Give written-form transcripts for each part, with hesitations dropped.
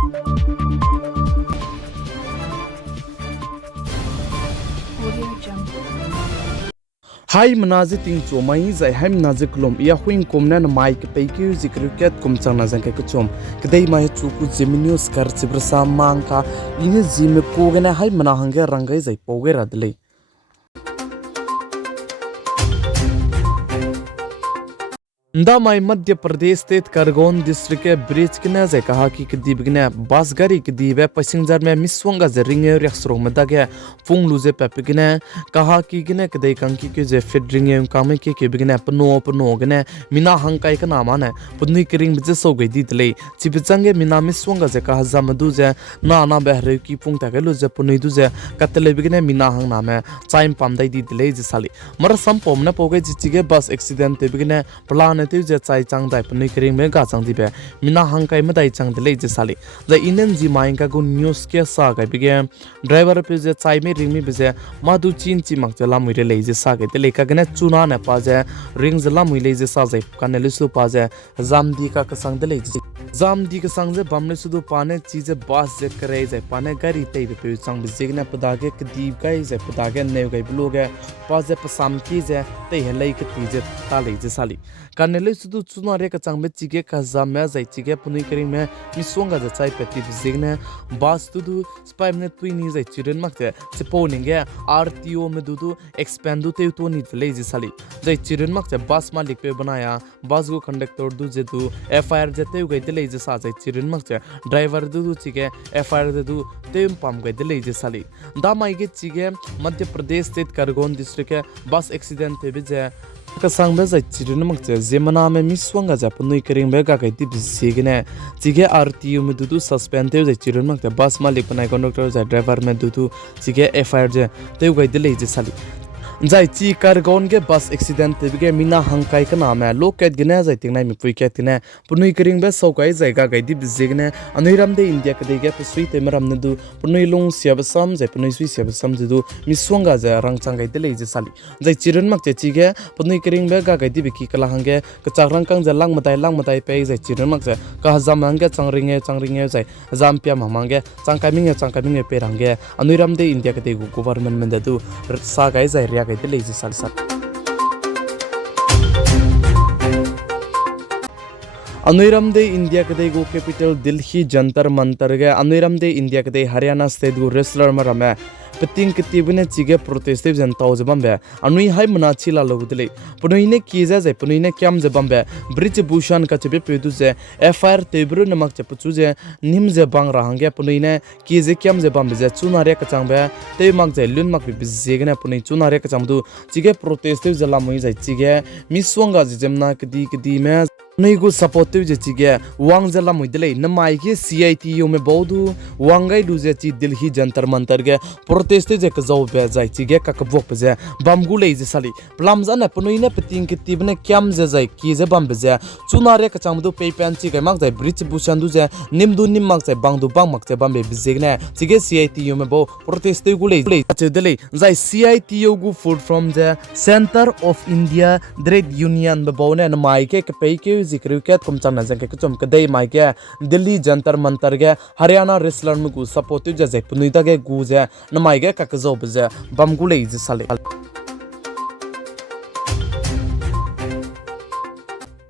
Hai menazi ting chomai zai hai menazi klom ia huing komna na mai ke peiki zikriket kum changna jang ke chom kedai mai chuku Zeme skar chibrasa mangka ini Zeme ko gena hai mana hangge rangai zai poge radle Ndamai Madhya Pradesh State Kargon District के bridge किना जे कहा कि कदीब किना बस गाड़ी कदीब passenger में मिसवंगा जे रिंगे रिक्सरो में दगे Fung लुजे पेप किना कहा कि किना कदई कंकी के जे फिट रिंगे कामे के बिगना पनो गने मिना हंकाई का नाम आने पुन्नी करिंग बजे सो गई दीतले चिपचंगे मिना मिसवंगा जे कहा जमदु जे ना बहरे की फुंग तके लुजे पुन्नी दुजे कतले बिगने मिना हंग नामे चाइम पामदाई दीतले जे साली मर संपोम न पोगे जिचिगे बस एक्सीडेंट ते बिगने प्लान ते जे चाइ चांग दाइ पनै करिंग में गा चांग दिबे मिना हंकाई में दाइ चांग दिले जे साली द इनन जी माइंग का गु न्यूज के सा गा बिगे ड्राइवर पे जे चाइ में रिंग में बिजे मादु चिन ची मंग चला मुइरे ले जे सा गे ते ले का गने चुना ने पा जे रिंग जला मुइले जे सा जे कने लिसु पा जे जामदी का कसंग दिले जे जामदी का संग जे बमने सुदु पाने चीजे बास जे करे जे पाने गाड़ी ते पे संग बिजे ने पदागे कदीब का जे पदागे ने गे ब्लोगे पा जे पसाम की जे ते हेलै के तीजे ताले जे साली Kanele sudu chuna re ka changbe chige ka zamya zai chige puni kering me misonga za chai peti bizigne bas tudu spy ne twini zai chiren makte chiponinge RTO me dudu expandu te to ni lazy sali zai chiren makte bas malik pe banaya bas go conductor du je du FIR jete gai de lazy sa zai chiren makte driver du chige FIR de du tem pam gai de lazy sali da mai ge chige Madhya Pradesh State Kargon District ke bus accident te bije kasang be zai chirin makche Zemana me miswanga ja punui kering be ga kai ti bisigine chige RTU me dudu suspend te zai chirin makte bus malik panai conductor ja driver me dudu chige FIR je te gai de le je sali Zai chi Kargon ke bus accident te bige mina hangkai ka naam hai lok ket gine zai tingnai mi pui ket ne punui kering be so kai zai ga gai di bizigne anuiram de India ka de ge pusui te maram ne du punui long siab sam zai punui sui siab sam du miswanga ja rang changai de le je sali zai chiren mak che chi ge punui kering be ga gai di biki kala hange ka chakrang kang ja lang matai pe zai chiren mak che ka jam hange changringe zai jam pya mamange changkai pe range anuiram de India ka de government men da du sa gai zai ria gai de lazy salsa Anuiram de India kadai go capital Delhi Jantar Mantar ge Anuiram de India kadai Haryana state go wrestler marame peting kitibune chige protestive janta ojbambe anui hai mana chila logudle punoine kiza je punoine kyam je bambe bridge bushan ka chebe pedu je FIR tebru namak chapu je nim je bang rahangge punoine kize kyam je bambe je chunare ka changbe te mak je lun mak bi jegna punoi chunare ka chamdu chige protestive jala moi jai chige miswanga je jemna kdi me nei go supportive je chige wang jala moi dele namai ke CITU me bodu wangai du je chi Delhi Jantar Mantar ge proteste je ka zaw be jai chige ka ka bok je bamgu lei je sali plamza na punoine peting ke tibne kyam je jai ki je bam be je chunare ka chamdu pe pan chi ge mak jai bridge busan du je nimdu nim mak jai bangdu bang mak je bam be bizegne chige CITU me bo proteste gu lei che dele jai CITU gu food from the Center of India Trade Union be bo ne mai ke pe ke zikriket kum chana jang ke chom ke dei mai ke Delhi Jantar Mantar ge Haryana wrestler mu gu supportive je jai punui da ge gu je na mai ge ka ka zo be je bam gu lei je sale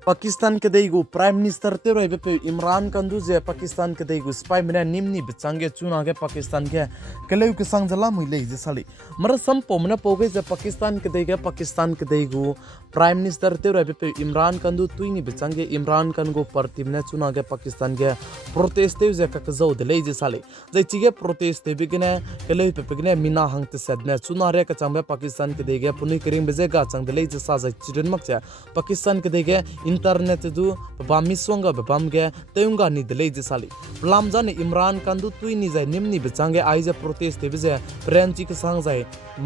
Pakistan ke deigu Prime Minister te roi be Imran Khan du je Pakistan ke deigu spy mena nimni bichange chuna ke Pakistan ke keleu ke sang jala mui lei je sali mar sam pomna poge je Pakistan ke deigu Prime Minister te roi be Imran Khan du tuini bichange Imran Khan go partimna chuna ke Pakistan ke protest te je ka zo de lei je sali jai chige protest te bigene keleu pe bigene mina hang te sadna chuna re ka changbe Pakistan ke deige puni kering be je ga chang de lei je sa jai chiren mak cha Pakistan ke deige internet du bami songa bamge teunga ni delay je sali lamza ne Imran Khan du tuini jai nimni bichange aiza protest te bize prenchi ke sang jai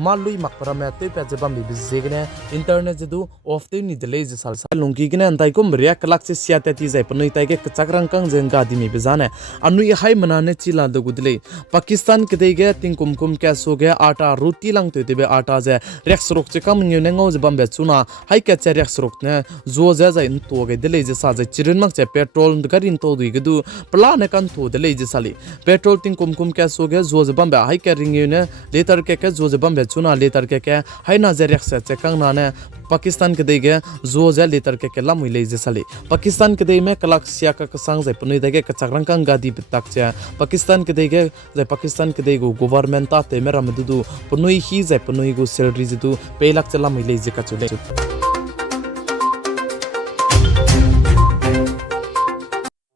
malui makpara me te pe je bambi bizegne internet du of te ni delay je sal lungi gine antai kom ria klak se siate ti jai panoi tai ke chakrang kang jenga dimi bizane anui hai manane chila de gudle Pakistan ke deige tingkum ke so ge ata roti lang te debe ata je rex rok che kam nyu ne ngau je bambe chuna hai ke che rex rok ne zo je jai to ge de le je sa je chirin mak che petrol garin to du ge du plane kan to de le je sali petrol ting kum ke so ge zo je bam ba hai ke ring ne letar ke zo je bam be chuna letar ke hai na je reksa che kang na ne Pakistan ke de ge zo je letar ke la mui le je sali Pakistan ke de me kalak sia ka sang je punui de ge ka chakrang kang ga di tak che Pakistan ke de ge je Pakistan ke de go government ta te mera mdu punui hi je punui go salary je du pe lak chala mui le je ka chule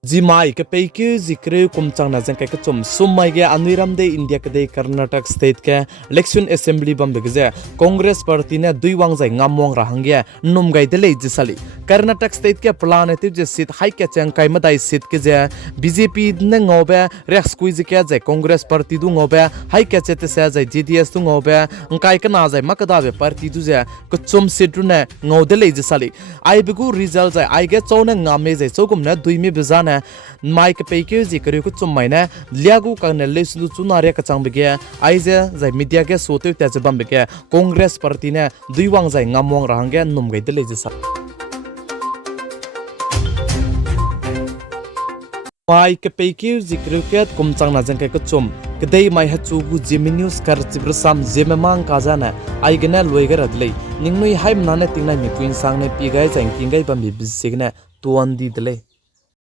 Zeme ke peike zikre kumchang na jang ka chum sumai ge anuiram de India ke de Karnataka state ke election assembly bam be ge Congress party ne dui wang jai ngamong ra hangye num gai de le jisali Karnataka state ke plan te je seat hai ke chang kai madai seat ke je BJP ne ngobe rex squeeze ke je Congress party du ngobe hai ke chete se jai JDS du ngobe kai ka na jai makada be party du je kuchum seat ne ngode le jisali ai bigu result jai ai ge chone ngame jai chogum na dui mi bizana mai ke peike zikre ku chum mai na liagu ka ne lesu chuna re ka chang bege aije jai media ke sote te jabam bege Congress party ne duiwang jai ngamong rahangge num gai de le jisa mai ke peike zikre ke kumchang na jang ke chum kedai mai ha chu gu Zeme news kar chibra sam Zeme mang ka jana ai gena loigar adlei ningnui haim na ne tingna mi kuin sang ne pi gai jang king gai bam bi signe tuan di dele